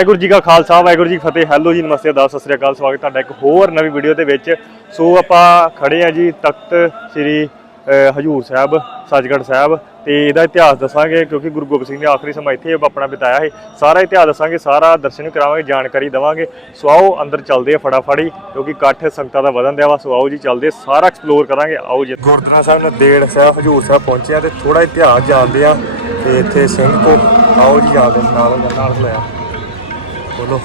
ਵਾਹਿਗੁਰੂ ਜੀ ਕਾ ਖਾਲਸਾ, ਵਾਹਿਗੁਰੂ ਜੀ ਫਤਿਹ। ਹੈਲੋ ਜੀ, ਨਮਸਤੇ ਅਦਾਬ ਸਤਿ ਸ੍ਰੀ ਅਕਾਲ। ਸਵਾਗਤ ਤੁਹਾਡਾ ਇੱਕ ਹੋਰ ਨਵੀਂ ਵੀਡੀਓ ਦੇ ਵਿੱਚ। ਸੋ ਆਪਾਂ ਖੜੇ ਆ ਜੀ ਤਖਤ ਸ੍ਰੀ ਹਜੂਰ ਸਾਹਿਬ ਸੱਚਗੜ੍ਹ ਸਾਹਿਬ। ਤੇ ਇਹਦਾ ਇਤਿਹਾਸ ਦੱਸਾਂਗੇ, ਕਿਉਂਕਿ ਗੁਰੂ ਗੋਬਿੰਦ ਸਿੰਘ ਨੇ ਆਖਰੀ ਸਮਾਂ ਇੱਥੇ ਆਪਣਾ ਬਿਤਾਇਆ ਸੀ। ਸਾਰਾ ਇਤਿਹਾਸ ਦੱਸਾਂਗੇ, ਸਾਰਾ ਦਰਸ਼ਨ ਕਰਾਵਾਂਗੇ, ਜਾਣਕਾਰੀ ਦਵਾਂਗੇ। ਸੋ ਆਓ, ਅੰਦਰ ਚੱਲਦੇ ਆ ਫਟਾਫੜੀ ਕਿਉਂਕਿ ਇਕੱਠ ਸੰਗਤਾਂ ਦਾ ਵਧਣ ਦਿਆ ਵਾ। ਸੋ ਆਓ ਜੀ, ਚੱਲਦੇ ਸਾਰਾ ਐਕਸਪਲੋਰ ਕਰਾਂਗੇ। ਆਓ ਜੀ। ਗੁਰਦੁਆਰਾ ਸਾਹਿਬ ਨੰਦੇੜ ਸਾਹਿਬ, ਹਜੂਰ ਸਾਹਿਬ ਪਹੁੰਚਿਆ ਆ ਤੇ ਥੋੜਾ ਇਤਿਹਾਸ ਜਾਣਦੇ ਆ ਤੇ ਇੱਥੇ ਸਿੰਘ ਕੋ ਆਓ ਜੀ ਜਾਂਦੇ ਨਾਲ ਨਾਲ ਹੋਇਆ ਬੋਲੋ।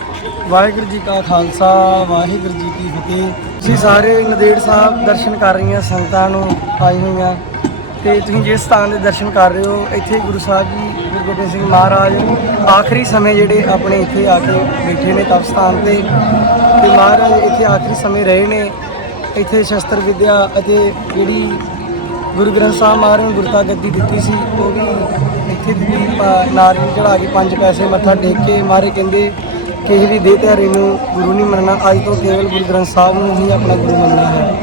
ਵਾਹਿਗੁਰੂ ਜੀ ਕਾ ਖਾਲਸਾ, ਵਾਹਿਗੁਰੂ ਜੀ ਕੀ ਫਤਿਹ। ਤੁਸੀਂ ਸਾਰੇ ਨਦੇੜ ਸਾਹਿਬ ਦਰਸ਼ਨ ਕਰ ਰਹੀਆਂ ਸੰਗਤਾਂ ਨੂੰ ਆਈ ਹੋਈਆਂ। ਤੇ ਤੁਸੀਂ ਜਿਸ ਸਥਾਨ ਦੇ ਦਰਸ਼ਨ ਕਰ ਰਹੇ ਹੋ, ਇੱਥੇ ਗੁਰੂ ਸਾਹਿਬ ਜੀ, ਗੁਰੂ ਗੋਬਿੰਦ ਸਿੰਘ ਮਹਾਰਾਜ ਆਖਰੀ ਸਮੇਂ ਜਿਹੜੇ ਆਪਣੇ ਇੱਥੇ ਆ ਕੇ ਬੈਠੇ ਨੇ ਤਪ ਸਥਾਨ ਤੇ। ਤੇ ਮਹਾਰਾਜ ਇੱਥੇ ਆਖਰੀ ਸਮੇਂ ਰਹੇ ਨੇ। ਇੱਥੇ ਸ਼ਸਤਰ ਵਿਦਿਆ ਅਤੇ ਜਿਹੜੀ ਗੁਰੂ ਗ੍ਰੰਥ ਸਾਹਿਬ ਮਹਾਰਾਜ ਨੂੰ ਗੁਰਤਾ ਗੱਦੀ ਦਿੱਤੀ ਸੀ, ਉਹ ਵੀ ਇੱਥੇ ਦਿੱਤੀ। ਪ- ਨਾਰੀਅਲ ਚੜਾ ਕੇ ਪੰਜ ਪੈਸੇ ਮੱਥਾ ਟੇਕ ਕੇ ਮਾਰੇ ਕਹਿੰਦੇ ਕਿਸੇ ਵੀ ਦੇਹ ਧਾਰੀ ਨੂੰ ਗੁਰੂ ਨਹੀਂ ਮੰਨਣਾ। ਅੱਜ ਤੋਂ ਕੇਵਲ ਗੁਰੂ ਗ੍ਰੰਥ ਸਾਹਿਬ ਨੂੰ ਹੀ ਆਪਣਾ ਗੁਰੂ ਮੰਨਣਾ ਹੈ।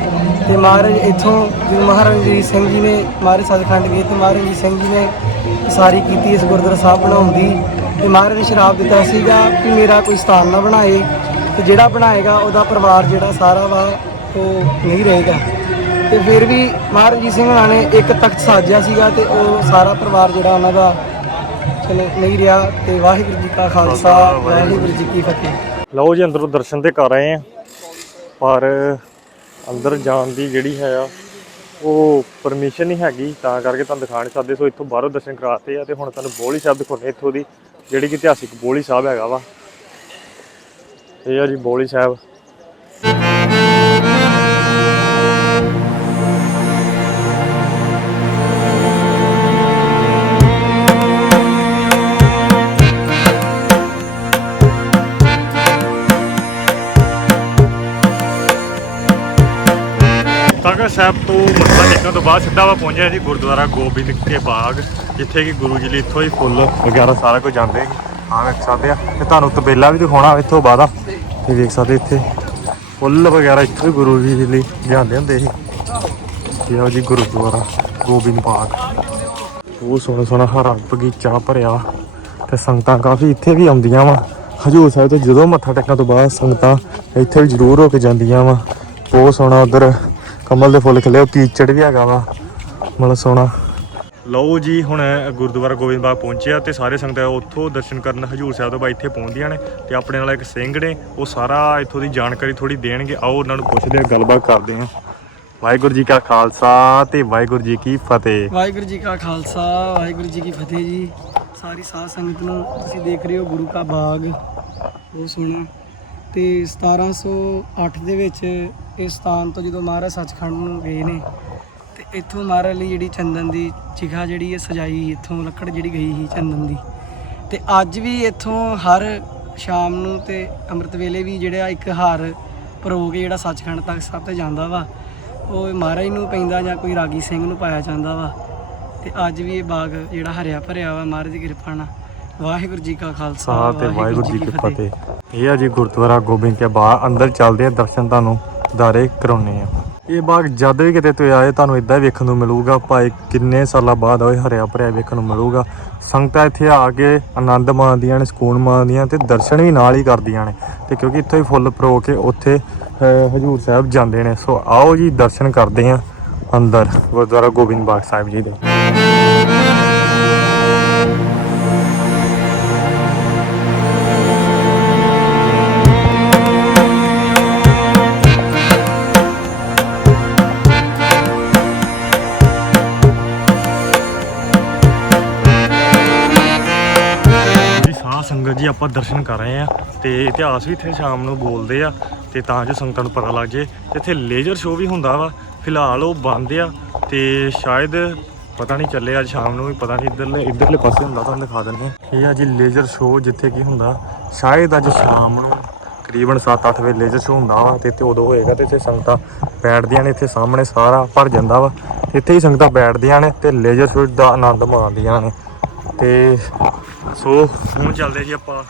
ਤੇ ਮਹਾਰਾਜ ਇੱਥੋਂ ਗੁਰੂ ਮਹਾਰਾਜ ਜੀ ਸਿੰਘ ਜੀ ਨੇ ਮਹਾਰਾਜ ਸੱਚਖੰਡ ਗਏ ਤੇ ਮਹਾਰਾਜ ਜੀ ਸਿੰਘ ਜੀ ਨੇ ਸਾਰੀ ਕੀਤੀ, ਇਸ ਗੁਰਦੁਆਰਾ ਸਾਹਿਬ ਬਣਾਉਣ ਦੀ ਤੇ ਮਹਾਰਾਜ ਨੇ ਸ਼ਰਾਬ ਦਿੱਤਾ ਸੀਗਾ ਕਿ ਮੇਰਾ ਕੋਈ ਸਥਾਨ ਨਾ ਬਣਾਏ। ਤੇ ਜਿਹੜਾ ਬਣਾਏਗਾ, ਉਹਦਾ ਪਰਿਵਾਰ ਜਿਹੜਾ ਸਾਰਾ ਵਾ, ਉਹ ਨਹੀਂ ਰਹੇਗਾ। ਤੇ ਫਿਰ ਵੀ ਮਹਾਰਾਜ ਜੀ ਸਿੰਘ ਹੋਣਾ ਨੇ ਇੱਕ ਤਖਤ ਸਾਜਿਆ ਸੀਗਾ ਤੇ ਉਹ ਸਾਰਾ ਪਰਿਵਾਰ ਜਿਹੜਾ ਉਹਨਾਂ ਦਾ ਨਹੀਂ ਰਿਹਾ ਤੇ ਵਾਹਿਗੁਰੂ ਜੀ ਕਾ ਖਾਲਸਾ ਵਾਹਿਗੁਰੂ ਜੀ ਕੀ ਫਤਿਹ। ਲਓ ਜੀ ਅੰਦਰੋਂ ਦਰਸ਼ਨ ਤੇ ਕਰ ਰਹੇ ਆ। ਪਰ ਅੰਦਰ ਜਾਣ ਦੀ ਜਿਹੜੀ ਹੈ ਆ ਉਹ ਪਰਮਿਸ਼ਨ ਨਹੀਂ ਹੈਗੀ ਤਾਂ ਕਰਕੇ ਤੁਹਾਨੂੰ ਦਿਖਾ ਨਹੀਂ ਸਕਦੇ। ਸੋ ਇੱਥੋਂ ਬਾਹਰੋਂ ਦਰਸ਼ਨ ਕਰਾਤੇ ਆ ਤੇ ਹੁਣ ਤੁਹਾਨੂੰ ਬੋਲੀ ਸਾਹਿਬ ਦਿਖਾਉਣੇ ਇੱਥੋਂ ਦੀ ਜਿਹੜੀ ਕਿ ਇਤਿਹਾਸਿਕ ਬੋਲੀ ਸਾਹਿਬ ਹੈਗਾ ਵਾ। ਇਹ ਆ ਜੀ ਬੋਲੀ ਸਾਹਿਬ। ਤਖਤ ਸਾਹਿਬ ਤੋਂ ਮੱਥਾ ਟੇਕਣ ਤੋਂ ਬਾਅਦ ਸਿੱਧਾ ਵਾ ਪਹੁੰਚਿਆ ਜੀ ਗੁਰਦੁਆਰਾ ਗੋਬਿੰਦ ਕੇ ਬਾਗ, ਜਿੱਥੇ ਕਿ ਗੁਰੂ ਜੀ ਲਈ ਇੱਥੋਂ ਹੀ ਫੁੱਲ ਵਗੈਰਾ ਸਾਰਾ ਕੁਝ ਜਾਂਦੇ ਸੀ ਵੇਖ ਸਕਦੇ ਆ। ਤੇ ਤੁਹਾਨੂੰ ਤਬੇਲਾ ਵੀ ਦਿਖਾਉਣਾ ਇੱਥੋਂ ਬਾਅਦਾ ਤੇ ਵੇਖ ਸਕਦੇ ਇੱਥੇ ਫੁੱਲ ਵਗੈਰਾ ਇੱਥੋਂ ਹੀ ਗੁਰੂ ਜੀ ਲਈ ਜਾਂਦੇ ਹੁੰਦੇ ਸੀ। ਤੇ ਆਹ ਜੀ ਗੁਰਦੁਆਰਾ ਗੋਬਿੰਦ ਬਾਗ। ਉਹ ਸੋਹਣਾ ਸੋਹਣਾ ਹਰਾ ਬਗੀਚਾ ਭਰਿਆ ਤੇ ਸੰਗਤਾਂ ਕਾਫੀ ਇੱਥੇ ਵੀ ਆਉਂਦੀਆਂ ਵਾ। ਹਜੂਰ ਸਾਹਿਬ ਤੋਂ ਜਦੋਂ ਮੱਥਾ ਟੇਕਣ ਤੋਂ ਬਾਅਦ ਸੰਗਤਾਂ ਇੱਥੇ ਵੀ ਜ਼ਰੂਰ ਹੋ ਕੇ ਜਾਂਦੀਆਂ ਵਾ। ਬਹੁਤ ਸੋਹਣਾ ਉਧਰ ਕਮਲ ਦੇ ਫੁੱਲ ਖਿਲੇ ਉਹ ਕੀਚੜ ਵੀ ਹੈਗਾ ਵਾ। ਮਤਲਬ ਸੋਹਣਾ। ਲਓ ਜੀ ਹੁਣ ਗੁਰਦੁਆਰਾ ਗੋਬਿੰਦ ਬਾਗ ਪਹੁੰਚਿਆ ਤੇ ਸਾਰੇ ਸੰਗਤਾਂ ਉੱਥੋਂ ਦਰਸ਼ਨ ਕਰਨ ਹਜੂਰ ਸਾਹਿਬ ਤੋਂ ਬਾਅਦ ਇੱਥੇ ਪਹੁੰਚਦੀਆਂ ਨੇ ਤੇ ਆਪਣੇ ਨਾਲ ਇੱਕ ਸਿੰਘ ਨੇ ਉਹ ਸਾਰਾ ਇੱਥੋਂ ਦੀ ਜਾਣਕਾਰੀ ਥੋੜੀ ਦੇਣਗੇ। ਆਓ ਉਹਨਾਂ ਨੂੰ ਪੁੱਛਦੇ ਆ ਗੱਲਬਾਤ ਕਰਦੇ ਆ ਵਾਹਿਗੁਰੂ ਜੀ ਕਾ ਖਾਲਸਾ ਤੇ ਵਾਹਿਗੁਰੂ ਜੀ ਕੀ ਫਤਿਹ। ਵਾਹਿਗੁਰੂ ਜੀ ਕਾ ਖਾਲਸਾ ਵਾਹਿਗੁਰੂ ਜੀ ਕੀ ਫਤਿਹ ਜੀ। ਸਾਰੀ ਸਾਧ ਸੰਗਤ ਨੂੰ ਤੁਸੀਂ ਦੇਖ ਰਹੇ ਹੋ ਗੁਰੂ ਕਾ ਬਾਗ। ਬਹੁਤ ਸੋਹਣਾ। ਤੇ 1708 ਦੇ ਵਿੱਚ ਇਸ ਸਥਾਨ ਤੋਂ ਜਦੋਂ ਮਹਾਰਾਜ ਸੱਚਖੰਡ ਨੂੰ ਗਏ ਨੇ ਤੇ ਇੱਥੋਂ ਮਹਾਰਾਜ ਲਈ ਜਿਹੜੀ ਚੰਦਨ ਦੀ ਚਿਖਾ ਜਿਹੜੀ ਹੈ ਸਜਾਈ ਇੱਥੋਂ ਲੱਕੜ ਜਿਹੜੀ ਗਈ ਸੀ ਚੰਦਨ ਦੀ। ਤੇ ਅੱਜ ਵੀ ਇੱਥੋਂ ਹਰ ਸ਼ਾਮ ਨੂੰ ਤੇ ਅੰਮ੍ਰਿਤ ਵੇਲੇ ਵੀ ਜਿਹੜਾ ਇੱਕ ਹਾਰ ਪਰੋ ਕੇ ਜਿਹੜਾ ਸੱਚਖੰਡ ਤੱਕ ਸਭ ਤੇ ਜਾਂਦਾ ਵਾ ਉਹ ਮਹਾਰਾਜ ਨੂੰ ਪੈਂਦਾ ਜਾਂ ਕੋਈ ਰਾਗੀ ਸਿੰਘ ਨੂੰ ਪਾਇਆ ਜਾਂਦਾ ਵਾ। ਤੇ ਅੱਜ ਵੀ ਇਹ ਬਾਗ ਜਿਹੜਾ ਹਰਿਆ ਭਰਿਆ ਵਾ ਮਹਾਰਾਜ ਦੀ ਕਿਰਪਾ ਨਾਲ। ਵਾਹਿਗੁਰੂ ਜੀ ਕਾ ਖਾਲਸਾ ਤੇ ਵਾਹਿਗੁਰੂ ਜੀ ਕੀ ਫਤਿਹ। ਇਹ ਆ ਜੀ ਗੁਰਦੁਆਰਾ ਗੋਬਿੰਦ ਕੇ ਬਾਗ। ਅੰਦਰ ਚੱਲਦੇ ਆ ਦਰਸ਼ਨ ਤੁਹਾਨੂੰ। ਦਾਰੇ ਕਰਾਉਣੇ ਆ। ਇਹ ਬਾਗ ਜਦ ਵੀ ਕਿਤੇ ਤੁਸੀਂ ਆਏ, ਤੁਹਾਨੂੰ ਇਦਾਂ ਹੀ ਵੇਖਣ ਨੂੰ ਮਿਲੂਗਾ ਭਾਵੇਂ ਕਿੰਨੇ ਸਾਲਾਂ ਬਾਅਦ ਹੋਏ ਹਰਿਆ ਭਰਿਆ ਵੇਖਣ ਨੂੰ ਮਿਲੂਗਾ। ਸੰਗਤਾਂ ਇੱਥੇ ਆ ਕੇ ਆਨੰਦ ਮਾਣਦੀਆਂ ਨੇ, ਸਕੂਨ ਮਾਣਦੀਆਂ ਤੇ ਦਰਸ਼ਨ ਵੀ ਨਾਲ ਹੀ ਕਰਦੀਆਂ ਨੇ। ਤੇ ਕਿਉਂਕਿ ਇੱਥੋਂ ਹੀ ਫੁੱਲ ਪਰੋ ਕੇ ਉੱਥੇ ਹਜੂਰ ਸਾਹਿਬ ਜਾਂਦੇ ਨੇ। ਸੋ ਆਓ ਜੀ, ਦਰਸ਼ਨ ਕਰਦੇ ਆ ਅੰਦਰ, ਗੁਰਦੁਆਰਾ ਗੋਬਿੰਦ ਬਾਗ ਸਾਹਿਬ ਜੀ ਦੇ। ਸਾਧ ਜੀ, ਆਪਾਂ ਦਰਸ਼ਨ ਕਰ ਰਹੇ ਆ ਤੇ ਇਤਿਹਾਸ ਵੀ ਇੱਥੇ ਸ਼ਾਮ ਨੂੰ ਬੋਲਦੇ ਆ ਤੇ ਤਾਂ ਜੋ ਸੰਗਤਾਂ ਨੂੰ ਪਤਾ ਲੱਗ ਜੇ। ਇੱਥੇ ਲੇਜ਼ਰ ਸ਼ੋਅ ਵੀ ਹੁੰਦਾ ਵਾ। ਫਿਲਹਾਲ ਉਹ ਬੰਦ ਆ ਤੇ ਸ਼ਾਇਦ ਪਤਾ ਨਹੀਂ ਚੱਲੇ ਅੱਜ ਸ਼ਾਮ ਨੂੰ ਵੀ, ਪਤਾ ਨਹੀਂ ਇੱਧਰਲੇ ਇੱਧਰਲੇ ਪਾਸੇ ਹੁੰਦਾ, ਤੁਹਾਨੂੰ ਦਿਖਾ ਦਿੰਦੇ ਆ ਇਹ ਆ ਜੀ ਲੇਜ਼ਰ ਸ਼ੋਅ ਜਿੱਥੇ ਕੀ ਹੁੰਦਾ, ਸ਼ਾਇਦ ਅੱਜ ਸ਼ਾਮ ਨੂੰ ਤਕਰੀਬਨ 7-8 ਵਜੇ ਲੇਜ਼ਰ ਸ਼ੋਅ ਹੁੰਦਾ ਵਾ ਤੇ ਇੱਥੇ ਉਦੋਂ ਹੋਏਗਾ ਤੇ ਇੱਥੇ ਸੰਗਤਾਂ ਬੈਠਦੀਆਂ ਨੇ, ਇੱਥੇ ਸਾਹਮਣੇ ਸਾਰਾ ਭਰ ਜਾਂਦਾ ਵਾ। ਇੱਥੇ ਹੀ ਸੰਗਤਾਂ ਬੈਠਦੀਆਂ ਨੇ ਤੇ ਲੇਜ਼ਰ ਸ਼ੋਅ ਦਾ ਆਨੰਦ ਮਾਣਦੀਆਂ ਨੇ। ਤੇ ਸੋ ਹੁਣ ਚੱਲਦੇ ਜੀ ਆਪਾਂ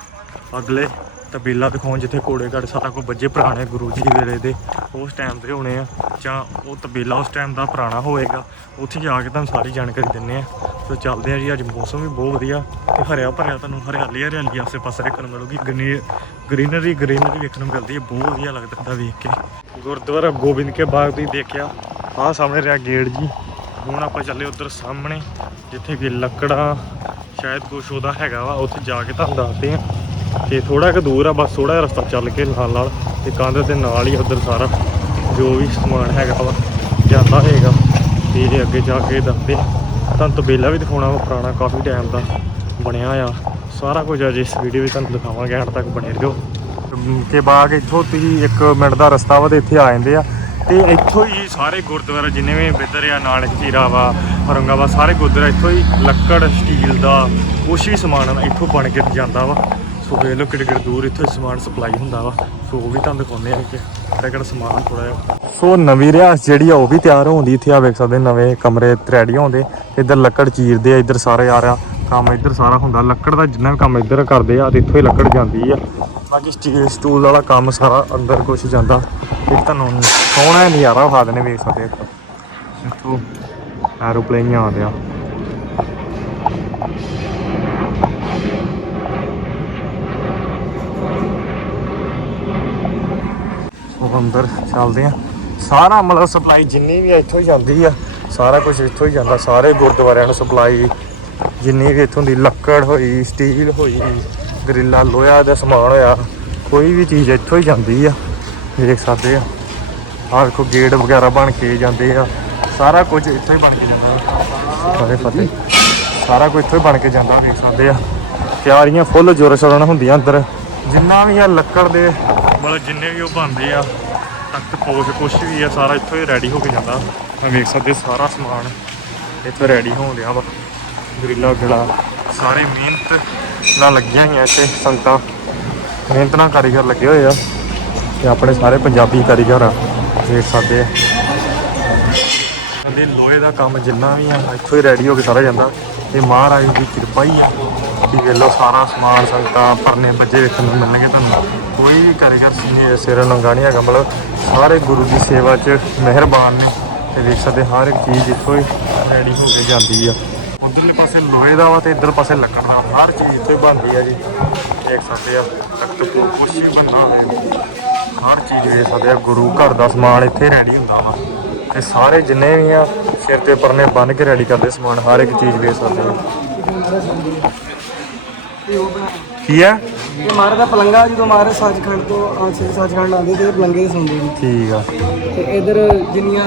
ਅਗਲੇ ਤਬੀਲਾ ਦਿਖਾਉਣ, ਜਿੱਥੇ ਘੋੜੇ ਘੜ ਸਾਰਾ ਕੁਝ ਵੱਜੇ ਪੁਰਾਣੇ ਗੁਰੂ ਜੀ ਵੇਲੇ ਦੇ ਉਸ ਟਾਈਮ ਦੇ ਹੋਣੇ ਆ, ਜਾਂ ਉਹ ਤਬੀਲਾ ਉਸ ਟਾਈਮ ਦਾ ਪੁਰਾਣਾ ਹੋਏਗਾ, ਉੱਥੇ ਜਾ ਕੇ ਤੁਹਾਨੂੰ ਸਾਰੀ ਜਾਣਕਾਰੀ ਦਿੰਨੇ ਆ। ਸੋ ਚੱਲਦੇ ਆ ਜੀ, ਅੱਜ ਮੌਸਮ ਵੀ ਬਹੁਤ ਵਧੀਆ ਤੇ ਹਰਿਆ ਭਰਿਆ ਤੁਹਾਨੂੰ, ਹਰਿਆਲੀ ਹਰਿਆਲੀ ਆਸੇ ਪਾਸੇ ਦੇਖਣ ਨੂੰ ਮਿਲੂਗੀ ਗ੍ਰੀਨਰੀ ਗ੍ਰੀਨਰੀ ਵੇਖਣ ਨੂੰ ਮਿਲਦੀ ਹੈ ਬਹੁਤ ਵਧੀਆ ਲੱਗਦਾ ਹੁੰਦਾ ਵੇਖ ਕੇ। ਗੁਰਦੁਆਰਾ ਗੋਬਿੰਦ ਕੇ ਬਾਗ ਤੁਸੀਂ ਦੇਖਿਆ, ਆਹ ਸਾਹਮਣੇ ਰਿਹਾ ਗੇਟ ਜੀ। ਹੁਣ ਆਪਾਂ ਚੱਲੇ ਉਧਰ ਸਾਹਮਣੇ, ਜਿੱਥੇ ਕਿ ਲੱਕੜਾਂ ਸ਼ਾਇਦ ਕੁਛ ਉਹਦਾ ਹੈਗਾ ਵਾ, ਉੱਥੇ ਜਾ ਕੇ ਤੁਹਾਨੂੰ ਦੱਸਦੇ ਆ। ਤੇ ਥੋੜਾ ਕੁ ਦੂਰ ਆ, ਬਸ ਥੋੜਾ ਜਿਹਾ ਰਸਤਾ ਚੱਲ ਕੇ ਨਾਲ ਨਾਲ, ਤੇ ਕੰਧ ਦੇ ਨਾਲ ਹੀ ਉਧਰ ਸਾਰਾ ਜੋ ਵੀ ਸਮਾਨ ਹੈਗਾ ਵਾ, ਜਾਂਦਾ ਹੈਗਾ। ਤੇ ਇਹ ਅੱਗੇ ਜਾ ਕੇ ਦੱਸਦੇ ਤੁਹਾਨੂੰ ਤਬੇਲਾ ਵੀ ਦਿਖਾਉਣਾ ਵਾ, ਪੁਰਾਣਾ ਕਾਫੀ ਟਾਈਮ ਦਾ ਬਣਿਆ ਆ। ਸਾਰਾ ਕੁਝ ਅੱਜ ਇਸ ਵੀਡੀਓ ਵਿੱਚ ਤੁਹਾਨੂੰ ਦਿਖਾਵਾਂਗੇ, ਐਂਡ ਤੱਕ ਬਣੇ ਰਹੋ। ਕੇ ਬਾਗ ਇੱਥੋਂ ਤੁਸੀਂ 1 ਮਿੰਟ ਦਾ ਰਸਤਾ ਵਾ, ਤੇ ਇੱਥੇ ਆ ਜਾਂਦੇ ਆ। ਤੇ ਇੱਥੋਂ ਹੀ ਸਾਰੇ ਗੁਰਦੁਆਰਾ ਜਿੰਨੇ ਵੀ ਬਿੱਦਰ ਆ, ਨਾਨਕ ਝੀਰਾ ਵਾ ਔਰੰਗਾਬਾਦ ਸਾਰੇ ਗੁਰਦੁਆਰਾ ਇੱਥੋਂ ਹੀ ਲੱਕੜ ਸਟੀਲ ਦਾ ਕੁਛ ਵੀ ਸਮਾਨ ਇੱਥੋਂ ਬਣ ਕੇ ਜਾਂਦਾ ਵਾ। ਸੋ ਵੇਖ ਲਓ ਕਿੱਡੇ ਕਿੱਡੇ ਦੂਰ ਇੱਥੋਂ ਸਮਾਨ ਸਪਲਾਈ ਹੁੰਦਾ ਵਾ। ਸੋ ਉਹ ਵੀ ਤੁਹਾਨੂੰ ਦਿਖਾਉਂਦੇ ਆ ਕਿ ਕਿਹੜਾ ਕਿਹੜਾ ਸਮਾਨ ਥੋੜਾ ਜਿਹਾ। ਸੋ ਨਵੀਂ ਰਿਹਾਇਸ਼ ਜਿਹੜੀ ਆ ਉਹ ਵੀ ਤਿਆਰ ਹੁੰਦੀ ਇੱਥੇ ਆ ਵੇਖ ਸਕਦੇ ਨਵੇਂ ਕਮਰੇ ਰੈਡੀ ਹੁੰਦੇ ਇੱਧਰ ਲੱਕੜ ਚੀਰਦੇ ਆ, ਇੱਧਰ ਸਾਰੇ ਆ ਰਿਹਾ ਕੰਮ, ਇੱਧਰ ਸਾਰਾ ਹੁੰਦਾ। ਲੱਕੜ ਦਾ ਜਿੰਨਾ ਵੀ ਕੰਮ ਇੱਧਰ ਕਰਦੇ ਆ, ਤੇ ਇੱਥੋਂ ਹੀ ਲੱਕੜ ਜਾਂਦੀ ਆ। ਬਾਕੀ ਸਟੀਲ ਸਟੂਲ ਵਾਲਾ ਕੰਮ ਸਾਰਾ ਅੰਦਰ ਕੁਛ ਜਾਂਦਾ। ਇਹ ਤੁਹਾਨੂੰ ਸੋਹਣਾ ਨਜ਼ਾਰਾ ਵਿਖਾ ਦੇਣੇ ਵੇਖ ਸਕਦੇ ਇੱਥੋਂ ਐਰੋਪਲੇਨ ਆਉਂਦੇ ਆ ਉਹ ਅੰਦਰ ਚੱਲਦੇ ਆ। ਸਾਰਾ ਮਤਲਬ ਸਪਲਾਈ ਜਿੰਨੀ ਵੀ ਆ ਇੱਥੋਂ ਹੀ ਜਾਂਦੀ ਆ, ਸਾਰਾ ਕੁਝ ਇੱਥੋਂ ਹੀ ਜਾਂਦਾ, ਸਾਰੇ ਗੁਰਦੁਆਰਿਆਂ ਨੂੰ ਸਪਲਾਈ ਜਿੰਨੀ ਵੀ ਇੱਥੋਂ ਦੀ ਲੱਕੜ ਹੋਈ ਸਟੀਲ ਹੋਈ, ਗਰਿੱਲਾ ਲੋਹਾ ਦਾ ਸਮਾਨ ਹੋਇਆ, ਕੋਈ ਵੀ ਚੀਜ਼ ਇੱਥੋਂ ਹੀ ਜਾਂਦੀ ਆ। ਦੇਖ ਸਕਦੇ ਆ। ਆਹ ਵੇਖੋ ਗੇਟ ਵਗੈਰਾ ਬਣ ਕੇ ਜਾਂਦੇ ਆ। ਸਾਰਾ ਕੁਝ ਇੱਥੋਂ ਹੀ ਬਣ ਕੇ ਜਾਂਦਾ ਸਾਰੇ ਫਤਿਹ। ਸਾਰਾ ਕੁਝ ਇੱਥੋਂ ਹੀ ਬਣ ਕੇ ਜਾਂਦਾ ਵੇਖ ਸਕਦੇ ਆ। ਤਿਆਰੀਆਂ ਫੁੱਲ ਜੋਰ ਸ਼ੋਰ ਨਾਲ ਹੁੰਦੀਆਂ ਅੰਦਰ। ਜਿੰਨਾ ਵੀ ਆ ਲੱਕੜ ਦੇ ਮਤਲਬ ਜਿੰਨੇ ਵੀ ਉਹ ਬਣਦੇ ਆ ਤਖਤ ਪੋਸ਼ ਕੁਛ ਵੀ ਆ ਸਾਰਾ ਇੱਥੋਂ ਹੀ ਰੈਡੀ ਹੋ ਕੇ ਜਾਂਦਾ। ਆ ਵੇਖ ਸਕਦੇ ਸਾਰਾ ਸਮਾਨ ਇੱਥੋਂ ਰੈਡੀ ਹੋਣ ਡਿਆ ਵਾ। ਗਰਿੱਲਾ ਗੜਾ ਸਾਰੇ ਮਿਹਨਤ ਨਾਲ ਲੱਗੀਆਂ ਹੋਈਆਂ ਇੱਥੇ ਸੰਗਤਾਂ। ਮਿਹਨਤ ਨਾਲ ਕਾਰੀਗਰ ਲੱਗੇ ਹੋਏ ਆ। ਤੇ ਆਪਣੇ ਸਾਰੇ ਪੰਜਾਬੀ ਕਾਰੀਗਰ ਆ ਦੇਖ ਸਕਦੇ ਆ। ਕਹਿੰਦੇ ਲੋਹੇ ਦਾ ਕੰਮ ਜਿੰਨਾ ਵੀ ਆ, ਇੱਥੋਂ ਹੀ ਰੈਡੀ ਹੋ ਕੇ ਸਾਰਾ ਜਾਂਦਾ। ਤੇ ਮਹਾਰਾਜ ਦੀ ਕਿਰਪਾ ਹੀ ਆ ਕਿ ਵੇਲੋ ਸਾਰਾ ਸਮਾਨ ਸੰਗਤਾਂ ਪਰਨੇ ਬੱਜੇ ਵੇਖਣ ਨੂੰ ਮਿਲਣਗੇ ਤੁਹਾਨੂੰ। ਕੋਈ ਵੀ ਕਾਰੀਗਰ ਸੀ ਸਿਰ ਨੰਗਾ ਨਹੀਂ ਹੈਗਾ, ਮਤਲਬ ਸਾਰੇ ਗੁਰੂ ਦੀ ਸੇਵਾ 'ਚ ਮਿਹਰਬਾਨ ਨੇ। ਤੇ ਵੇਖ ਸਕਦੇ ਹਰ ਇੱਕ ਚੀਜ਼ ਇੱਥੋਂ ਹੀ ਰੈਡੀ ਹੋ ਕੇ ਜਾਂਦੀ ਆ। ਉਧਰਲੇ ਪਾਸੇ ਲੋਹੇ ਦਾ ਵਾ ਤੇ ਇੱਧਰ ਪਾਸੇ ਲੱਕੜ ਦਾ, ਹਰ ਚੀਜ਼ ਇੱਥੇ ਬਣਦੀ ਆ ਜੀ। ਦੇਖ ਸਕਦੇ ਆ, ਤਖਤ ਤੋਂ ਕੁਛ ਵੀ ਬਣਨਾ ਹੋਵੇ, ਹਰ ਚੀਜ਼ ਵੇਖ ਸਕਦੇ ਆ, ਗੁਰੂ ਘਰ ਦਾ ਸਮਾਨ ਇੱਥੇ ਰੈਡੀ ਹੁੰਦਾ ਵਾ। ਤੇ ਸਾਰੇ ਜਿੰਨੇ ਵੀ ਆ ਸਿਰ ਤੇ ਪਰਨੇ ਬੰਨ ਕੇ ਰੈਡੀ ਕਰਦੇ ਸਮਾਨ ਹਰ ਇੱਕ ਚੀਜ਼ ਵੇਖ ਸਕਦੇ ਆ। ਕੀ ਆ? ਇਹ ਮਹਾਰਾਜ ਦਾ ਪਲੰਗਾ ਜਦੋਂ ਮਹਾਰਾਜ ਸੱਚਖੰਡ ਤੋਂ ਆਂਸਰ ਸੱਚਖੰਡ ਆਉਂਦੇ ਤੇ ਇਹ ਪਲੰਗੇ ਸੌਂਦੇ ਨੇ। ਠੀਕ ਆ। ਤੇ ਇਧਰ ਜਿੰਨੀਆਂ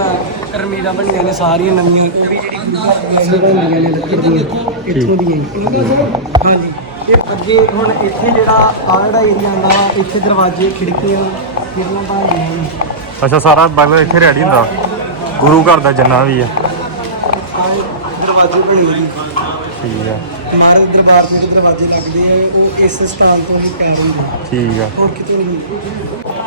ਰਮੀਦਾਂ ਬਣੀਆਂ ਨੇ ਸਾਰੀਆਂ ਨਵੀਆਂ ਜਿਹੜੀ ਇਹ ਬਣਦੀਆਂ ਨੇ ਇੱਥੋਂ ਦੀਆਂ ਹਾਂਜੀ। ਇਹ ਅੱਗੇ ਹੁਣ ਇੱਥੇ ਜਿਹੜਾ ਆਹ ਜਿਹੜਾ ਏਰੀਆ ਆਉਂਦਾ ਵਾ ਇੱਥੇ ਦਰਵਾਜ਼ੇ ਖਿੜਕੀਆਂ ਜਿਹੜੀਆਂ ਬਣਦੀਆਂ ਨੇ। ਅੱਛਾ ਸਾਰਾ ਬਾਈਬਲ ਇੱਥੇ ਰੈਡੀ ਹੁੰਦਾ? ਗੁਰੂ ਘਰ ਦਾ ਜਿੰਨਾ ਵੀ ਆ। ਦਰਵਾਜ਼ੇ ਬਣੇ ਨੇ। ਠੀਕ ਆ। ਮਹਾਰਾਜ ਦੇ ਦਰਬਾਰ ਦੇ ਜਿਹੜੇ ਦਰਵਾਜ਼ੇ ਲੱਗਦੇ ਆ ਉਹ ਇਸ ਸਟਾਈਲ ਤੋਂ ਹੀ ਆ। ਠੀਕ ਆ। ਹੋਰ ਕਿਤੇ ਨਹੀਂ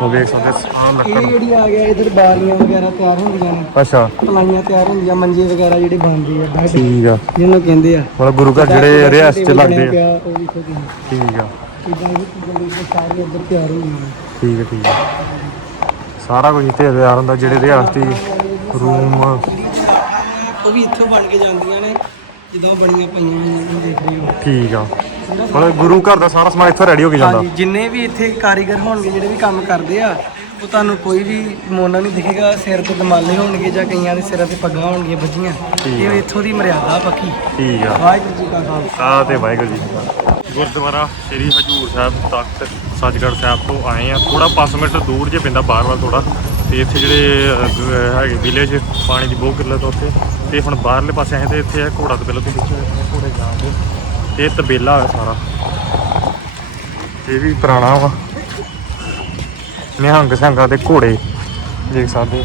ਉਹ ਵੇਖ ਸਕਦੇ ਆ ਇਹ ਜਿਹੜੀ ਆ ਗਿਆ ਇਧਰ ਬਾਰੀਆਂ ਵਗੈਰਾ ਤਿਆਰ ਹੁੰਦੀਆਂ ਨੇ ਅੱਛਾ। ਪਲਾਈਆਂ ਤਿਆਰ ਹੁੰਦੀਆਂ ਮੰਜੇ ਵਗੈਰਾ ਜਿਹੜੇ ਬਣਦੇ ਆ ਬੈੱਡ ਠੀਕ ਆ। ਜਿਹਨੂੰ ਕਹਿੰਦੇ ਆ। ਮਤਲਬ ਗੁਰੂ ਘਰ ਜਿਹੜੇ ਰਿਆਸਤ ਚ ਲੱਗਦੇ ਆ। ਪਿਆ, ਉਹ ਵੀ ਖੁਦ ਠੀਕ ਆ। ਇਦਾਂ ਹੀ ਚੀਜ਼ਾਂ ਦੇ ਸਾਰੇ ਇੱਧਰ ਤਿਆਰ ਹੁੰਦੀਆਂ ਨੇ। ਠੀਕ ਆ ਠੀਕ ਆ। ਸਾਰਾ ਕੁਝ ਇੱਥੇ ਤਿਆਰ ਹੁੰਦਾ ਜਿਹੜੇ ਰਿਆਸਤੀ ਰੂਮ। ਉਹ ਵੀ ਇੱਥੋਂ ਬਣ ਕੇ ਜਾਂਦੀਆਂ ਨੇ ਜਦੋਂ ਬਣੀਆਂ ਪਈਆਂ ਨੇ ਦੇਖ ਰਹੇ ਹੋ। ਠੀਕ ਆ। ਮਤਲਬ ਗੁਰੂ ਘਰ ਦਾ ਸਾਰਾ ਸਮਾਨ ਇੱਥੋਂ ਰੈਡੀ ਹੋ ਕੇ ਜਾਂਦਾ। ਹਾਂਜੀ ਜਿੰਨੇ ਵੀ ਇੱਥੇ ਕਾਰੀਗਰ ਹੋਣਗੇ ਜਿਹੜੇ ਵੀ ਕੰਮ ਕਰਦੇ ਆ ਉਹ ਤੁਹਾਨੂੰ ਕੋਈ ਵੀ ਮੋਨਾ ਨਹੀਂ ਦਿਖੇਗਾ ਸਿਰ ਤੇ ਦਮਾਲੇ ਹੋਣਗੇ ਜਾਂ ਕਈਆਂ ਦੇ ਸਿਰਾਂ ਤੇ ਪੱਗਾਂ ਹੋਣਗੀਆਂ ਬੱਜੀਆਂ ਇਹ ਇੱਥੋਂ ਦੀ ਮਰਿਆਦਾ ਪੱਕੀ। ਠੀਕ ਆ। ਵਾਹਿਗੁਰੂ ਜੀ ਕਾ ਖਾਲਸਾ। ਆ ਤੇ ਵਾਹਿਗੁਰੂ ਜੀ ਗੁਰਦੁਆਰਾ ਸ੍ਰੀ ਹਜੂਰ ਸਾਹਿਬ ਤਖਤ ਸੱਚਗੜ੍ਹ ਸਾਹਿਬ ਤੋਂ ਆਏ ਆ। ਥੋੜਾ 5 ਮਿੰਟ ਦੂਰ ਜੇ ਪੈਂਦਾ ਬਾਹਰ ਵੱਲ ਥੋੜਾ ਤੇ ਇੱਥੇ ਜਿਹੜੇ ਹੈਗੇ ਵਿਲੇਜ ਪਾਣੀ ਦੀ ਬਹੁਤ ਕਿੱਲਤ ਆ ਉੱਥੇ। ਤੇ ਹੁਣ ਬਾਹਰਲੇ ਪਾਸੇ ਆਏ ਤੇ ਇੱਥੇ ਹੈ ਘੋੜਾ ਤੇ ਵਿੱਚ ਤੁਸੀਂ ਦੇਖਿਆ ਘੋੜੇ ਜਾਂਦੇ ਇਹ ਤਬੇਲਾ ਹੈ ਸਾਰਾ। ਇਹ ਵੀ ਪੁਰਾਣਾ ਵਾ। ਨਿਹੰਗ ਸਿੰਘਾਂ ਦੇ ਘੋੜੇ, ਦੇਖ ਸਕਦੇ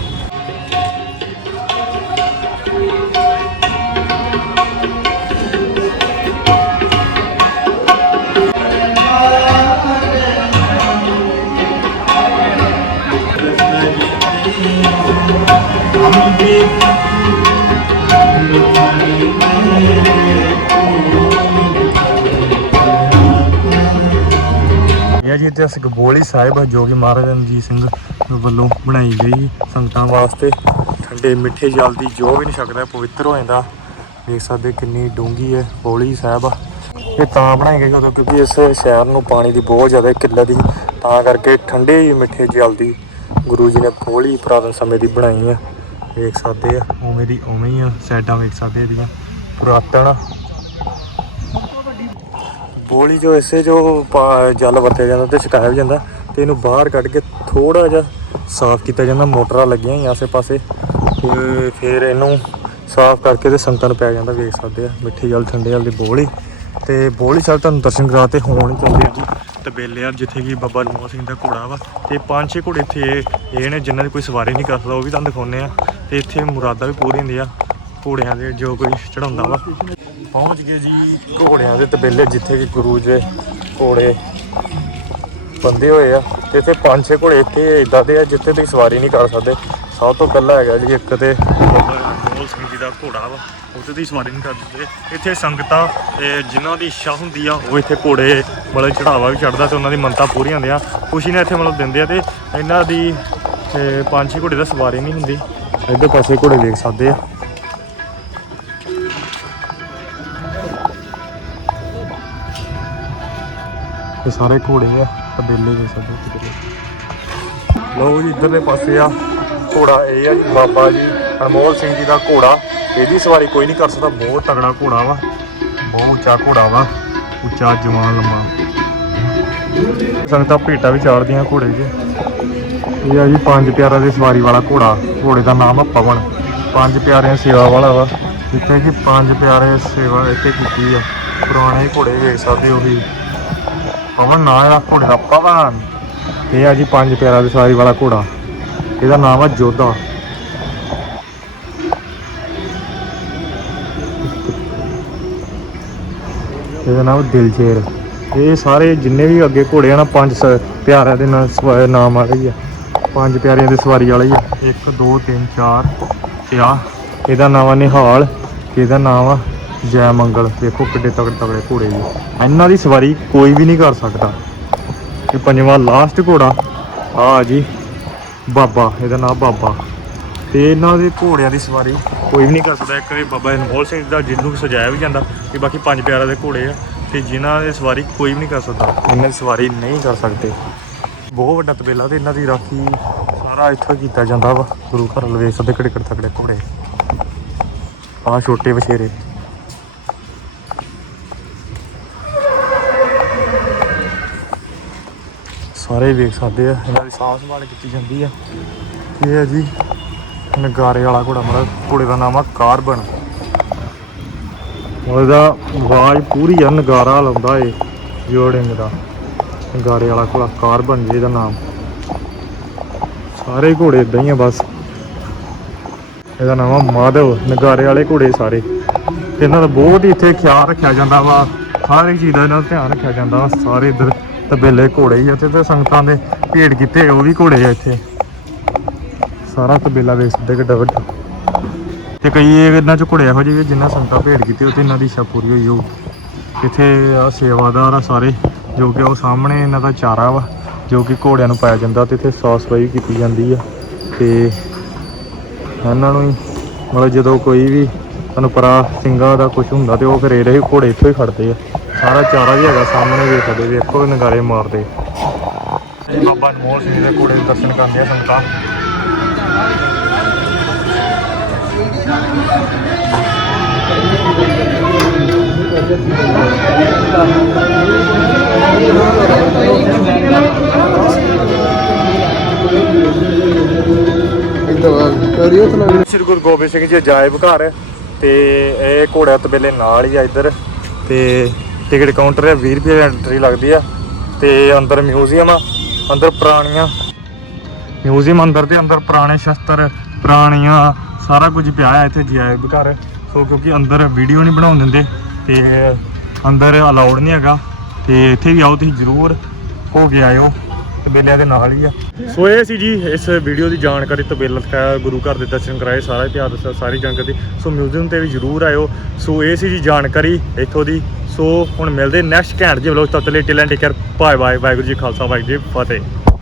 ਇਹ ਜੀ ਇਤਿਹਾਸਕ ਬੋਲੀ ਸਾਹਿਬ ਜੋ ਕਿ ਮਹਾਰਾਜਾ ਰਣਜੀਤ ਸਿੰਘ ਵੱਲੋਂ ਬਣਾਈ ਗਈ ਸੰਗਤਾਂ ਵਾਸਤੇ ਠੰਡੇ, ਮਿੱਠੇ ਜਲ ਦੀ ਜੋ ਵੀ ਨਹੀਂ ਸਕਦਾ ਪਵਿੱਤਰ ਹੋ ਜਾਂਦਾ। ਦੇਖ ਸਕਦੇ ਕਿੰਨੀ ਡੂੰਗੀ ਹੈ ਬੋਲੀ ਸਾਹਿਬ ਇਹ ਤਾਂ ਬਣਾਈ ਗਈ ਉਦੋਂ ਕਿਉਂਕਿ ਇਸ ਸ਼ਹਿਰ ਨੂੰ ਪਾਣੀ ਦੀ ਬਹੁਤ ਜ਼ਿਆਦਾ ਕਿੱਲਤ ਸੀ ਤਾਂ ਕਰਕੇ ਠੰਡੇ, ਮਿੱਠੇ ਜਲ ਦੀ ਗੁਰੂ ਜੀ ਨੇ ਬੋਲੀ ਪੁਰਾਤਨ ਸਮੇਂ ਦੀ ਬਣਾਈ ਹੈ ਵੇਖ ਸਕਦੇ ਆ, ਉਵੇਂ ਦੀ ਉਵੇਂ ਹੀ ਆ, ਸਾਈਡਾਂ ਵੇਖ ਸਕਦੇ ਆ ਇਹਦੀਆਂ, ਪੁਰਾਤਨ। ਬੋਲੀ ਜੋ ਇਸੇ ਜੋ ਪਾ- ਜਲ ਵਰਤਿਆ ਜਾਂਦਾ ਤੇ ਛਕਾਇਆ ਵੀ ਜਾਂਦਾ ਤੇ ਇਹਨੂੰ ਬਾਹਰ ਕੱਢ ਕੇ ਥੋੜਾ ਜਿਹਾ ਸਾਫ਼ ਕੀਤਾ ਜਾਂਦਾ, ਮੋਟਰਾਂ ਲੱਗੀਆਂ ਹੀ ਆਸੇ ਪਾਸੇ ਤੇ ਫਿਰ ਇਹਨੂੰ ਸਾਫ਼ ਕਰਕੇ ਤੇ ਸੰਗਤਾਂ ਨੂੰ ਪੈ ਜਾਂਦਾ, ਵੇਖ ਸਕਦੇ ਆ, ਮਿੱਠੇ ਜਲ, ਠੰਡੇ ਜਲ ਦੀ ਬੋਲੀ। ਤੇ ਬੋਲੀ ਸਾਹਿਬ ਤੁਹਾਨੂੰ ਦਰਸ਼ਨ ਕਰਾਤੇ ਹੋਣ ਚਾਹੀਦੇ ਜੀ। ਤਬੇਲੇ ਆ, ਜਿੱਥੇ ਕਿ ਬਾਬਾ ਨਮੋ ਸਿੰਘ ਦਾ ਘੋੜਾ ਵਾ। ਤੇ ਪੰਜ ਛੇ ਘੋੜੇ ਇੱਥੇ ਇਹ- ਇਹ ਨੇ, ਜਿਨ੍ਹਾਂ ਦੀ ਕੋਈ ਸਵਾਰੀ ਨਹੀਂ ਕਰ ਸਕਦਾ, ਉਹ ਵੀ ਤੁਹਾਨੂੰ ਦਿਖਾਉਂਦੇ ਆ। ਤੇ ਇੱਥੇ ਮੁਰਾਦਾਂ ਵੀ ਪੂਰੀ ਹੁੰਦੀਆਂ, ਘੋੜਿਆਂ ਦੇ ਜੋ ਕੋਈ ਚੜਾਉਂਦਾ ਵਾ। ਪਹੁੰਚ ਗਏ ਜੀ ਘੋੜਿਆਂ ਦੇ ਤਬੇਲੇ, ਜਿੱਥੇ ਕਿ ਗੁਰੂ ਦੇ ਘੋੜੇ ਬੰਦੇ ਹੋਏ ਆ। ਤੇ ਇੱਥੇ ਪੰਜ ਛੇ ਘੋੜੇ ਇੱਥੇ ਇਦਾਂ ਦੇ ਆ, ਜਿੱਥੇ ਤੁਸੀਂ ਸਵਾਰੀ ਨਹੀਂ ਕਰ ਸਕਦੇ। ਸਭ ਤੋਂ ਪਹਿਲਾਂ ਹੈਗਾ ਜੀ ਇੱਕ ਤੇ। ਬਾਬਾ ਗੋਲ ਸਿੰਘ ਜੀ ਦਾ ਘੋੜਾ ਵਾ, ਉੱਥੇ ਤੁਸੀਂ ਸਵਾਰੀ ਨਹੀਂ ਕਰ ਸਕਦੇ। ਇੱਥੇ ਸੰਗਤਾਂ ਤੇ ਜਿਨ੍ਹਾਂ ਦੀ ਇੱਛਾ ਹੁੰਦੀ ਆ, ਉਹ ਇੱਥੇ ਘੋੜੇ ਮਤਲਬ ਚੜਾਵਾ ਵੀ ਚੜਦਾ ਤੇ ਉਹਨਾਂ ਦੀ ਮੰਨਤਾਂ ਪੂਰੀਆਂ ਹੁੰਦੀਆਂ। ਖੁਸ਼ੀ ਨਾਲ ਇੱਥੇ ਮਤਲਬ ਦਿੰਦੇ ਆ ਤੇ ਇਹਨਾਂ ਦੀ ਪੰਜ ਛੇ ਘੋੜੇ ਦਾ ਸਵਾਰੀ ਨਹੀਂ ਹੁੰਦੀ। ਇੱਧਰ ਪਾਸੇ ਘੋੜੇ ਵੇਖ ਸਕਦੇ ਆ। ਇਹ ਸਾਰੇ ਘੋੜੇ ਆ, ਤਬੇਲੇ ਦੇ ਸਭ ਤਬੇਲੇ ਲਓ ਜੀ, ਇੱਧਰਲੇ ਪਾਸੇ ਆ ਘੋੜਾ ਇਹ ਆ ਜੀ, ਬਾਬਾ ਜੀ, ਅਨਮੋਲ ਸਿੰਘ ਜੀ ਦਾ ਘੋੜਾ। ਇਹਦੀ ਸਵਾਰੀ ਕੋਈ ਨਹੀਂ ਕਰ ਸਕਦਾ, ਬਹੁਤ ਤਗੜਾ ਘੋੜਾ ਵਾ। ਬਹੁਤ ਉੱਚਾ ਘੋੜਾ ਵਾ, ਉੱਚਾ, ਜਵਾਨ ਲੰਮਾ ਸੰਗਤਾਂ ਭੇਟਾ ਵੀ ਚਾੜਦੀਆਂ ਘੋੜੇ 'ਚ। ਇਹ ਆ ਜੀ ਪੰਜ ਪਿਆਰਾਂ ਦੀ ਸਵਾਰੀ ਵਾਲਾ ਘੋੜਾ। ਘੋੜੇ ਦਾ ਨਾਮ ਆ ਪਵਨ। ਪੰਜ ਪਿਆਰਿਆਂ ਸੇਵਾ ਵਾਲਾ ਵਾ। ਜਿੱਥੇ ਕਿ ਪੰਜ ਪਿਆਰੇ ਸੇਵਾ ਇੱਥੇ ਕੀਤੀ ਆ। ਪੁਰਾਣੇ ਘੋੜੇ ਵੇਖ ਸਕਦੇ ਹੋ ਵੀ। ਪਵਨ ਨਾਂ ਆ, ਘੋੜੇ ਦਾ ਪਵਨ। ਇਹ ਆ ਜੀ ਪੰਜ ਪਿਆਰਾ ਦੀ ਸਵਾਰੀ ਵਾਲਾ ਘੋੜਾ। ਇਹਦਾ ਨਾਮ ਆ ਜੋਧਾ। ਇਹਦਾ ਨਾਮ ਦਿਲਸ਼ੇਰ। ਇਹ ਸਾਰੇ ਜਿੰਨੇ ਵੀ ਅੱਗੇ ਘੋੜੇ ਆ ਨਾ, ਪੰਜ ਸ- ਪਿਆਰਿਆਂ ਦੇ ਨਾਲ ਨਾਮ ਆ ਰਹੀ ਆ। ਪੰਜ ਪਿਆਰਿਆਂ ਦੀ ਸਵਾਰੀ ਵਾਲਾ ਹੀ ਆ। 1 2 3 4 ਤੇ ਆ ਇਹਦਾ ਨਾਮ ਆ ਨਿਹਾਲ ਤੇ ਇਹਦਾ ਨਾਮ ਆ ਜੈ ਮੰਗਲ। ਦੇਖੋ ਕਿੱਡੇ ਤਗੜੇ ਤਗੜੇ ਘੋੜੇ ਜੀ। ਇਹਨਾਂ ਦੀ ਸਵਾਰੀ ਕੋਈ ਵੀ ਨਹੀਂ ਕਰ ਸਕਦਾ। ਇਹ ਪੰਜਵਾਂ ਲਾਸਟ ਘੋੜਾ। ਆ ਜੀ, ਬਾਬਾ, ਇਹਦਾ ਨਾਮ ਬਾਬਾ। ਤੇ ਇਹਨਾਂ ਦੇ ਘੋੜਿਆਂ ਦੀ ਸਵਾਰੀ ਕੋਈ ਵੀ ਨਹੀਂ ਕਰ ਸਕਦਾ। ਇੱਕ ਇਹ ਬਾਬਾ ਅਨਮੋਲ ਸਿੰਘ ਦਾ, ਜਿਹਨੂੰ ਸਜਾਇਆ ਵੀ ਜਾਂਦਾ ਤੇ ਬਾਕੀ ਪੰਜ ਪਿਆਰਾਂ ਦੇ ਘੋੜੇ ਆ। ਤੇ ਜਿਨ੍ਹਾਂ ਦੀ ਸਵਾਰੀ ਕੋਈ ਵੀ ਨਹੀਂ ਕਰ ਸਕਦਾ। ਇਹਨਾਂ ਦੀ ਸਵਾਰੀ ਨਹੀਂ ਕਰ ਸਕਦੇ। ਬਹੁਤ ਵੱਡਾ ਤਬੇਲਾ ਤੇ ਇਹਨਾਂ ਦੀ ਰਾਖੀ ਸਾਰਾ ਇੱਥੋਂ ਕੀਤਾ ਜਾਂਦਾ ਵਾ। ਗੁਰੂ ਘਰ ਲਵੇ ਸਦੇ ਕਿਹੜੇ ਕਿਹੜੇ ਤਕੜੇ ਘੋੜੇ। ਆ ਛੋਟੇ ਵਛੇਰੇ। ਸਾਰੇ ਵੇਖ ਸਕਦੇ ਆ, ਇਹਨਾਂ ਦੀ ਸਾਫ਼ ਸੰਭਾਲ ਕੀਤੀ ਜਾਂਦੀ ਆ। ਇਹ ਹੈ ਜੀ, ਨਗਾਰੇ ਵਾਲਾ ਘੋੜਾ, ਮਤਲਬ ਘੋੜੇ ਦਾ ਨਾਮ ਆ ਕਾਰਬਨ। ਉਹਦਾ ਆਵਾਜ਼ ਪੂਰੀ ਆ, ਨਗਾਰਾ ਲਾਉਂਦਾ ਏ, ਜੋੜਿੰਗ ਦਾ। ਨਗਾਰੇ ਵਾਲਾ ਘੋੜਾ ਕਾਰਬਨ ਜੀ ਇਹਦਾ ਨਾਮ। ਸਾਰੇ ਘੋੜੇ ਇਦਾਂ ਹੀ ਆ ਬਸ। ਇਹਦਾ ਨਾਮ ਆ ਮਾਧਵ ਨਗਾਰੇ ਵਾਲੇ ਘੋੜੇ ਸਾਰੇ। ਤੇ ਇਹਨਾਂ ਦਾ ਬਹੁਤ ਹੀ ਇੱਥੇ ਖਿਆਲ ਰੱਖਿਆ ਜਾਂਦਾ ਵਾ। ਹਰ ਇੱਕ ਚੀਜ਼ ਦਾ ਇਹਨਾਂ ਦਾ ਧਿਆਨ ਰੱਖਿਆ ਜਾਂਦਾ ਵਾ। ਸਾਰੇ ਇੱਧਰ ਤਬੇਲੇ ਘੋੜੇ ਹੀ ਆ ਤੇ ਸੰਗਤਾਂ ਦੇ ਭੇਡ ਕੀਤੇ ਉਹ ਵੀ ਘੋੜੇ ਆ ਇੱਥੇ। ਸਾਰਾ ਤਬੇਲਾ ਵੇਖ ਸਕਦੇ ਕਿੱਡਾ ਵੱਡਾ। ਤੇ ਕਈ ਇਹਨਾਂ ਚ ਘੋੜੇ ਇਹੋ ਜਿਹੇ ਵੀ ਜਿਨ੍ਹਾਂ ਸੰਗਤਾਂ ਭੇਡ ਕੀਤੀ, ਉੱਥੇ ਇਹਨਾਂ ਦੀ ਇੱਛਾ ਪੂਰੀ ਹੋਈ ਹੋ ਇੱਥੇ ਆ ਸੇਵਾਦਾਰ ਆ ਸਾਰੇ। ਜੋ ਕਿ ਉਹ ਸਾਹਮਣੇ ਇਹਨਾਂ ਦਾ ਚਾਰਾ ਵਾ, ਜੋ ਕਿ ਘੋੜਿਆਂ ਨੂੰ ਪਾਇਆ ਜਾਂਦਾ ਤੇ ਇੱਥੇ ਸਾਫ਼ ਸਫ਼ਾਈ ਕੀਤੀ ਜਾਂਦੀ ਆ। ਤੇ ਇਹਨਾਂ ਨੂੰ ਹੀ ਮਤਲਬ ਜਦੋਂ ਕੋਈ ਵੀ ਤੁਹਾਨੂੰ ਪਰਾ ਸਿੰਘਾਂ ਦਾ ਕੁਝ ਹੁੰਦਾ ਤੇ ਉਹ ਫਿਰ ਇਹਦੇ ਘੋੜੇ ਇੱਥੋਂ ਹੀ ਖੜਦੇ ਆ। ਸਾਰਾ ਚਾਰਾ ਵੀ ਹੈਗਾ ਸਾਹਮਣੇ ਵੇਖਦੇ ਸਕਦੇ, ਵੇਖੋ ਨਗਾਰੇ ਮਾਰਦੇ। ਬਾਬਾ ਅਨਮੋਲ ਸਿੰਘ ਦੇ ਘੋੜੇ ਦੇ ਦਰਸ਼ਨ ਕਰਦੇ ਆ ਸੰਗਤਾਂ। ਸ੍ਰੀ ਗੁਰੂ ਗੋਬਿੰਦ ਸਿੰਘ ਜੀ ਅਜਾਇਬ ਘਰ ਤੇ ਇਹ ਘੋੜਾ ਤਬੇਲੇ ਨਾਲ ਹੀ ਆ ਇੱਧਰ ਤੇ ਟਿਕਟ ਕਾਊਂਟਰ ਹੈ 20 ਰੁਪਏ ਐਂਟਰੀ ਲੱਗਦੀ ਆ ਤੇ ਅੰਦਰ ਮਿਊਜ਼ੀਅਮ ਆ, ਅੰਦਰ ਪੁਰਾਣੀਆਂ। ਮਿਊਜ਼ੀਅਮ ਅੰਦਰ ਤੇ ਅੰਦਰ ਪੁਰਾਣੇ ਸ਼ਸਤਰ, ਪੁਰਾਣੀਆਂ, ਸਾਰਾ ਕੁਝ ਪਿਆ ਹੈ ਇੱਥੇ ਅਜਾਇਬ ਘਰ। ਸੋ ਕਿਉਂਕਿ ਅੰਦਰ ਵੀਡੀਓ ਨਹੀਂ ਬਣਾਉਣ ਦਿੰਦੇ ਤੇ ਅੰਦਰ ਅਲਾਉਡ ਨਹੀਂ ਹੈਗਾ। ਤੇ ਇੱਥੇ ਵੀ ਆਓ ਤੁਸੀਂ ਜ਼ਰੂਰ, ਹੋ ਕੇ ਆਇਓ ਤਬੇਲਿਆਂ ਦੇ ਨਾਲ ਹੀ ਆ। ਸੋ ਇਹ ਸੀ ਜੀ ਇਸ ਵੀਡੀਓ ਦੀ ਜਾਣਕਾਰੀ ਤਬੇਲਾ ਦਿਖਾਇਆ ਗੁਰੂ ਘਰ ਦੇ ਦਰਸ਼ਨ ਕਰਾਏ, ਸਾਰਾ ਇਤਿਹਾਸ ਦੱਸਿਆ, ਸਾਰੀ ਜਾਣਕਾਰੀ ਸੋ ਮਿਊਜ਼ੀਅਮ ਤੇ ਵੀ ਜਰੂਰ ਆਇਓ। ਸੋ ਇਹ ਸੀ ਜੀ ਜਾਣਕਾਰੀ ਇੱਥੋਂ ਦੀ। ਸੋ ਹੁਣ ਮਿਲਦੇ ਨੈਕਸਟ ਘੈਂਟ ਜਿਹੇ ਵਲੋਗ ਤਦ ਲਈ till end take care bye bye Waheguru ji Khalsa, Waheguru ਜੀ ਫਤਿਹ।